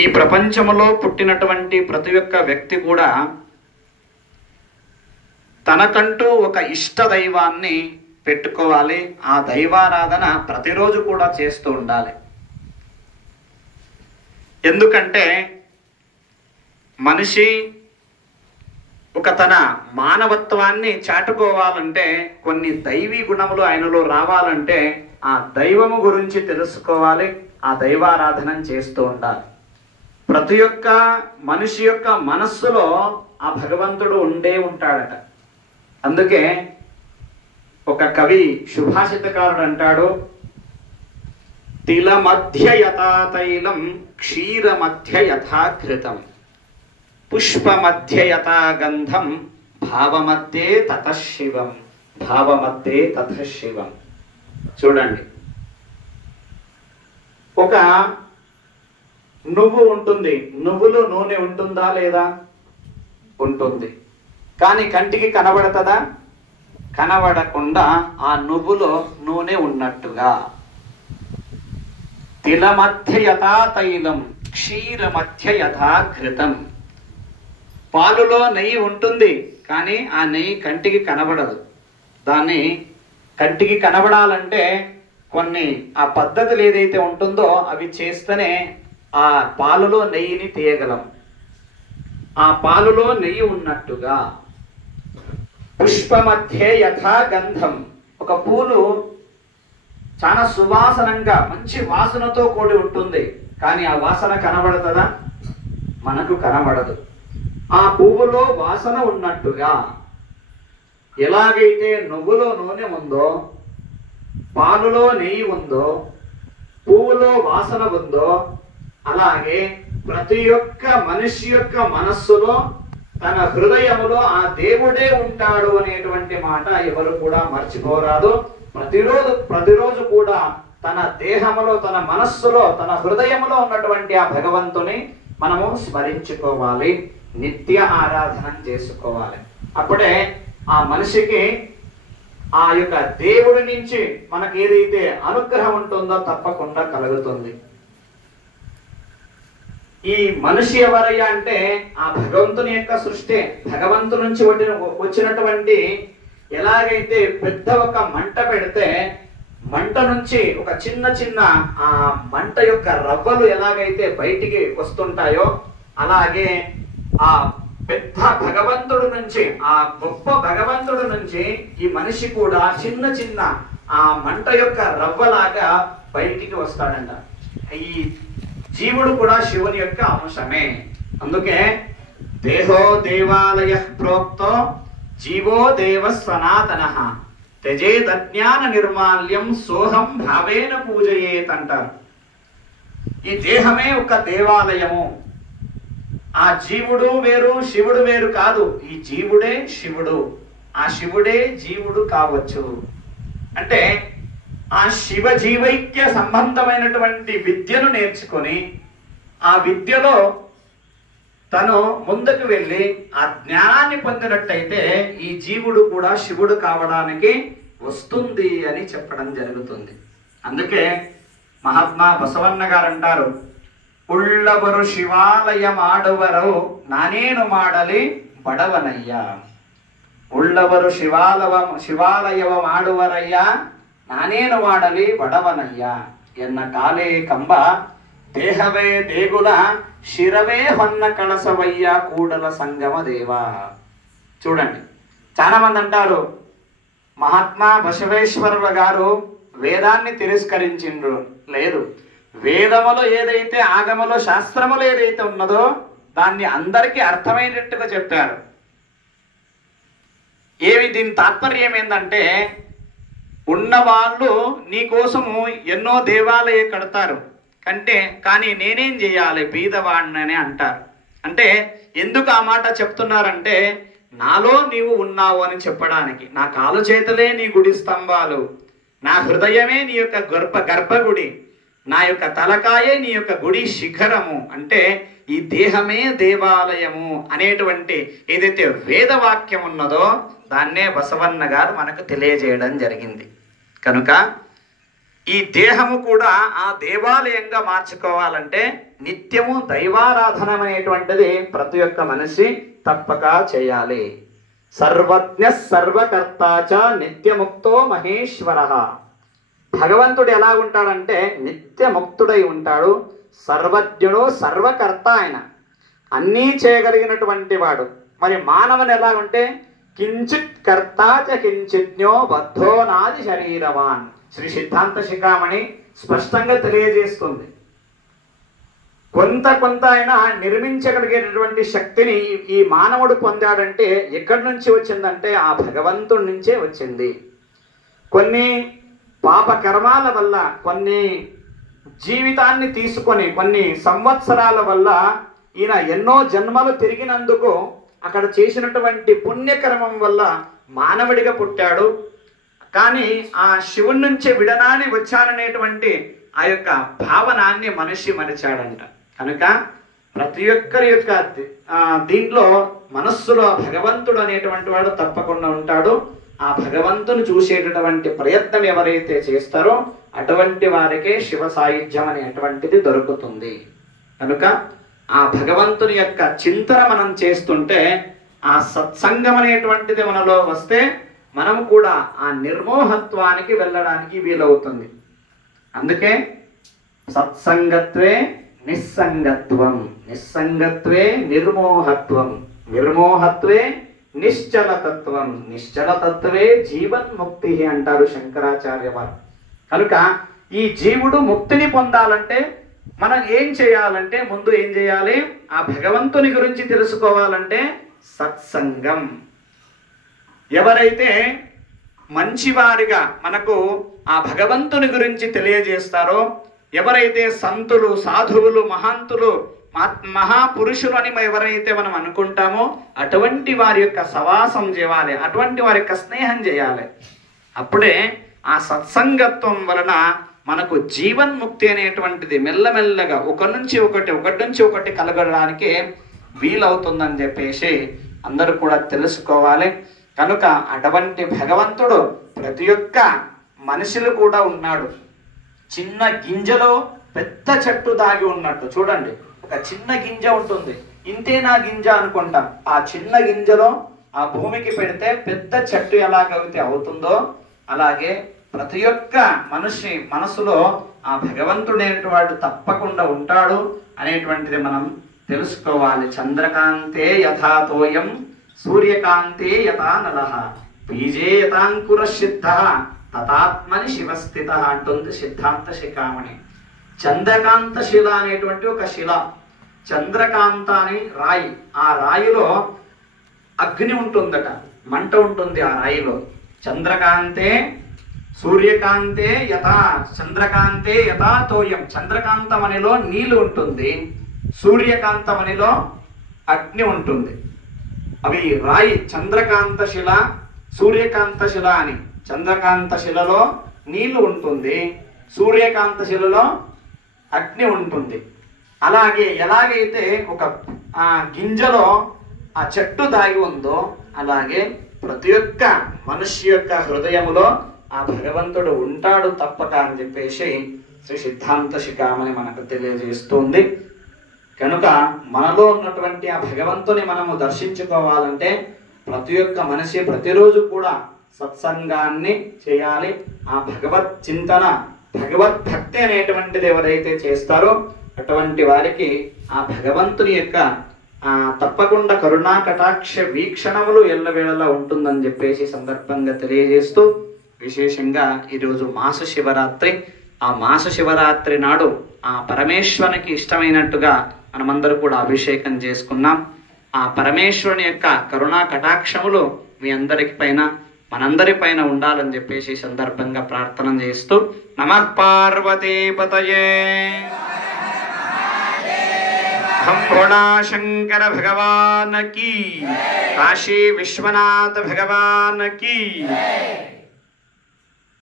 ఈ ప్రపంచంలో పుట్టినటువంటి ప్రతి ఒక్క వ్యక్తి కూడా తనకంటూ ఒక ఇష్ట దైవాన్ని పెట్టుకోవాలి. ఆ దైవారాధన ప్రతిరోజు కూడా చేస్తూ ఉండాలి. ఎందుకంటే మనిషి ఒక తన మానవత్వాన్ని చాటుకోవాలంటే, కొన్ని దైవీ గుణములు ఆయనలో రావాలంటే ఆ దైవము గురించి తెలుసుకోవాలి, ఆ దైవారాధన చేస్తూ ఉండాలి. ప్రతి ఒక్క మనిషి యొక్క మనస్సులో ఆ భగవంతుడు ఉండే ఉంటాడట. అందుకే ఒక కవి సుభాషితకారుడు అంటాడు, తిల మధ్య యథా తైలం క్షీర మధ్య యథా ఘృతం పుష్ప మధ్య యథా గంధం భావమధ్యే తతశివం భావమధ్యే తతశివం. చూడండి, ఒక నువ్వు ఉంటుంది, నువ్వులో నూనె ఉంటుందా లేదా? ఉంటుంది. కానీ కంటికి కనబడుతుందా? కనబడకుండా ఆ నువ్వులో నూనె ఉన్నట్టుగా. తిల మధ్య యథా తైలం క్షీర మధ్య యథా ఘృతం. పాలులో నెయ్యి ఉంటుంది, కానీ ఆ నెయ్యి కంటికి కనబడదు. దాన్ని కంటికి కనబడాలంటే కొన్ని ఆ పద్ధతులు ఏదైతే ఉంటుందో అవి చేస్తేనే ఆ పాలులో నెయ్యిని తీయగలం. ఆ పాలులో నెయ్యి ఉన్నట్టుగా పుష్ప మధ్య యథా గంధం. ఒక పూలు చాలా సువాసనంగా మంచి వాసనతో కూడి ఉంటుంది, కానీ ఆ వాసన కనబడుతుందా? మనకు కనబడదు. ఆ పువ్వులో వాసన ఉన్నట్టుగా ఎలాగైతే నువ్వులో నూనె ఉందో, పాలులో నెయ్యి ఉందో, పువ్వులో వాసన ఉందో, అలాగే ప్రతి ఒక్క మనిషి యొక్క మనస్సులో తన హృదయములో ఆ దేవుడే ఉంటాడు అనేటువంటి మాట ఎవరు కూడా మర్చిపోరాదు. ప్రతిరోజు కూడా తన దేహములో, తన మనస్సులో, తన హృదయములో ఉన్నటువంటి ఆ భగవంతుని మనము స్మరించుకోవాలి, నిత్య ఆరాధన చేసుకోవాలి. అప్పుడే ఆ మనిషికి ఆ యొక్క దేవుడి నుంచి మనకి ఏదైతే అనుగ్రహం ఉంటుందో తప్పకుండా కలుగుతుంది. ఈ మనిషి ఎవరయ్యా అంటే ఆ భగవంతుని యొక్క సృష్టి. భగవంతుని నుంచి వచ్చినటువంటి, ఎలాగైతే పెద్ద ఒక మంట పెడితే మంట నుంచి ఒక చిన్న ఆ మంట యొక్క రవ్వలు ఎలాగైతే బయటికి వస్తుంటాయో, అలాగే ఆ పెద్ద భగవంతుడు నుంచి, ఆ గొప్ప భగవంతుడు నుంచి ఈ మనిషి కూడా చిన్న ఆ మంట యొక్క రవ్వలాగా బయటికి వస్తాడంట. ఈ జీవుడు కూడా శివుని యొక్క అంశమే. అందుకే దేహో దేవాలయ ప్రోక్తో జీవో దేవ సనాతన త్యజేదజ్ఞాన నిర్మాల్యం సోహం భావేన పూజయేత్ అంటారు. ఈ దేహమే ఒక దేవాలయము. ఆ జీవుడు వేరు, శివుడు వేరు కాదు. ఈ జీవుడే శివుడు, ఆ శివుడే జీవుడు కావచ్చు. అంటే ఆ శివ జీవైక్య సంబంధమైనటువంటి విద్యను నేర్చుకొని ఆ విద్యలో తను ముందుకు వెళ్ళి ఆ జ్ఞానాన్ని పొందినట్టయితే ఈ జీవుడు కూడా శివుడు కావడానికి వస్తుంది అని చెప్పడం జరుగుతుంది. అందుకే మహాత్మా బసవన్న గారు అంటారు, ఉళ్ళవరు శివాలయం ఆడువరు నానేను మాడలి బడవనయ్యా. ఉళ్ళవరు శివాలయం ఆడువరయ్యా నానేను వాడలి బడవనయ్యా. ఎన్న కాలే కంబ దేహవే దేగుల శిరవే హొన్న కళసవయ్యా కూడల సంగమ దేవా. చూడండి, చాలా మంది అంటారు మహాత్మా బసవేశ్వరుల గారు వేదాన్ని తిరస్కరించిండ్రు. లేదు, వేదములో ఏదైతే, ఆగమలో, శాస్త్రములో ఏదైతే ఉన్నదో దాన్ని అందరికీ అర్థమైనట్టుగా చెప్పారు. దీని తాత్పర్యం ఏంటంటే, ఉన్నవాళ్ళు నీ కోసము ఎన్నో దేవాలయ కడతారు కానీ నేనేం చేయాలి బీదవాడినని అంటారు. అంటే ఎందుకు ఆ మాట చెప్తున్నారంటే, నాలో నీవు ఉన్నావు అని చెప్పడానికి. నా కాలు చేతులే నీ గుడి స్తంభాలు, నా హృదయమే నీ యొక్క గర్భగుడి, నా యొక్క తలకాయే నీ యొక్క గుడి శిఖరము. అంటే ఈ దేహమే దేవాలయము అనేటువంటి ఏదైతే వేదవాక్యం ఉన్నదో దాన్నే బసవన్న గారు మనకు తెలియజేయడం జరిగింది. కనుక ఈ దేహము కూడా ఆ దేవాలయంగా మార్చుకోవాలంటే నిత్యము దైవారాధన అనేటువంటిది ప్రతి ఒక్క మనిషి తప్పక చేయాలి. సర్వజ్ఞ సర్వకర్తాచ నిత్యముక్తో మహేశ్వర. భగవంతుడు ఎలా ఉంటాడంటే నిత్యముక్తుడై ఉంటాడు, సర్వజ్ఞుడు, సర్వకర్త, ఆయన అన్నీ చేయగలిగినటువంటి వాడు. మరి మానవుని ఎలా ఉంటే కించిత్ కర్తాచ కించిజ్ఞో బద్ధో నాది శరీరవాన్. శ్రీ సిద్ధాంత శిఖామణి స్పష్టంగా తెలియజేస్తుంది. కొంత ఆయన నిర్మించగలిగేటటువంటి శక్తిని ఈ మానవుడు పొందాడంటే ఎక్కడి నుంచి వచ్చిందంటే ఆ భగవంతుడి నుంచే వచ్చింది. కొన్ని పాప కర్మాల వల్ల, కొన్ని జీవితాన్ని తీసుకొని, కొన్ని సంవత్సరాల వల్ల ఈయన ఎన్నో జన్మలు తిరిగినందుకు అక్కడ చేసినటువంటి పుణ్యకర్మం వల్ల మానవుడిగా పుట్టాడు. కానీ ఆ శివుడి నుంచే విడనాడి వచ్చాననేటువంటి ఆ యొక్క భావనాన్ని మనిషి మరిచాడంట. కనుక ప్రతి ఒక్కరి యొక్క దీంట్లో మనస్సులో భగవంతుడు అనేటువంటి వాడు తప్పకుండా ఉంటాడు. ఆ భగవంతుని చూసేటటువంటి ప్రయత్నం ఎవరైతే చేస్తారో అటువంటి వారికే శివ సాయుధ్యం అనేటువంటిది దొరుకుతుంది. కనుక ఆ భగవంతుని యొక్క చింతన మనం చేస్తుంటే ఆ సత్సంగం అనేటువంటిది మనలో వస్తే మనం కూడా ఆ నిర్మోహత్వానికి వెళ్ళడానికి వీలవుతుంది. అందుకే సత్సంగత్వే నిస్సంగత్వం, నిస్సంగత్వే నిర్మోహత్వం, నిర్మోహత్వే నిశ్చలతత్వం, నిశ్చలతత్వే జీవన్ముక్తి అంటారు శంకరాచార్య వారు. కనుక ఈ జీవుడు ముక్తిని పొందాలంటే మనం ఏం చేయాలంటే ముందు ఏం చేయాలి? ఆ భగవంతుని గురించి తెలుసుకోవాలంటే సత్సంగం. ఎవరైతే మంచివారిగా మనకు ఆ భగవంతుని గురించి తెలియజేస్తారో, ఎవరైతే సంతులు, సాధువులు, మహాంతులు, మహాపురుషులు అని ఎవరైతే మనం అనుకుంటామో అటువంటి వారి యొక్క సవాసం చేయాలి, అటువంటి వారి యొక్క స్నేహం చేయాలి. అప్పుడే ఆ సత్సంగత్వం వలన మనకు జీవన్ముక్తి అనేటువంటిది మెల్లమెల్లగా ఒకటి నుంచి ఒకటి కలగడానికి వీలవుతుందని చెప్పేసి అందరూ కూడా తెలుసుకోవాలి. కనుక అటువంటి భగవంతుడు ప్రతి ఒక్క మనిషిలో కూడా ఉన్నాడు. చిన్న గింజలో పెద్ద చెట్టు దాగి ఉన్నట్టు. చూడండి, ఒక చిన్న గింజ ఉంటుంది, ఇంతేనా గింజ అనుకుంటాం. ఆ చిన్న గింజలో ఆ భూమికి పెడితే పెద్ద చెట్టు ఎలాగైతే అవుతుందో అలాగే ప్రతి ఒక్క మనిషి మనసులో ఆ భగవంతుడు అనేటువంటి తప్పకుండా ఉంటాడు అనేటువంటిది మనం తెలుసుకోవాలి. చంద్రకాంతే యథాతోయం సూర్యకాంతే యథా నలః బీజే యథాంకుర సిద్ధ తథాత్మని శివస్థిత అంటుంది సిద్ధాంత శిఖామణి. చంద్రకాంత శిల అనేటువంటి ఒక శిల, చంద్రకాంత అని రాయి. ఆ రాయిలో అగ్ని ఉంటుందట, మంట ఉంటుంది ఆ రాయిలో. చంద్రకాంతే సూర్యకాంతే యథా, చంద్రకాంతే యథా తోయం, చంద్రకాంతమణిలో నీళ్ళు ఉంటుంది, సూర్యకాంతమణిలో అగ్ని ఉంటుంది. అవి రాయి చంద్రకాంత శిల, సూర్యకాంత శిల అని. చంద్రకాంత శిలలో నీళ్లు ఉంటుంది, సూర్యకాంత శిలలో అగ్ని ఉంటుంది. అలాగే ఎలాగైతే ఒక గింజలో ఆ చెట్టు దాగి ఉందో అలాగే ప్రతి ఒక్క మనిషి యొక్క హృదయములో ఆ భగవంతుడు ఉంటాడు తప్పక అని చెప్పేసి శ్రీ సిద్ధాంత శిఖామణి మనకు తెలియజేస్తుంది. కనుక మనలో ఉన్నటువంటి ఆ భగవంతుని మనము దర్శించుకోవాలంటే ప్రతి ఒక్క మనిషి ప్రతిరోజు కూడా సత్సంగాన్ని చేయాలి. ఆ భగవత్ చింతన, భగవద్భక్తి అనేటువంటిది ఎవరైతే చేస్తారో అటువంటి వారికి ఆ భగవంతుని యొక్క తప్పకుండా కరుణా కటాక్ష వీక్షణములు ఎల్లవేళలా ఉంటుందని చెప్పేసి సందర్భంగా తెలియజేస్తూ, విశేషంగా ఈరోజు మాస శివరాత్రి. ఆ మాస శివరాత్రి నాడు ఆ పరమేశ్వరునికి ఇష్టమైనట్టుగా మనమందరూ కూడా అభిషేకం చేసుకున్నాం. ఆ పరమేశ్వరుని యొక్క కరుణా కటాక్షములు మీ అందరికి పైన, మనందరి పైన ఉండాలని చెప్పేసి సందర్భంగా ప్రార్థన చేస్తూ, నమః పార్వతీపతయే భోళా శంకర భగవాన్ కీ, కాశీ విశ్వనాథ భగవాన్ కీ.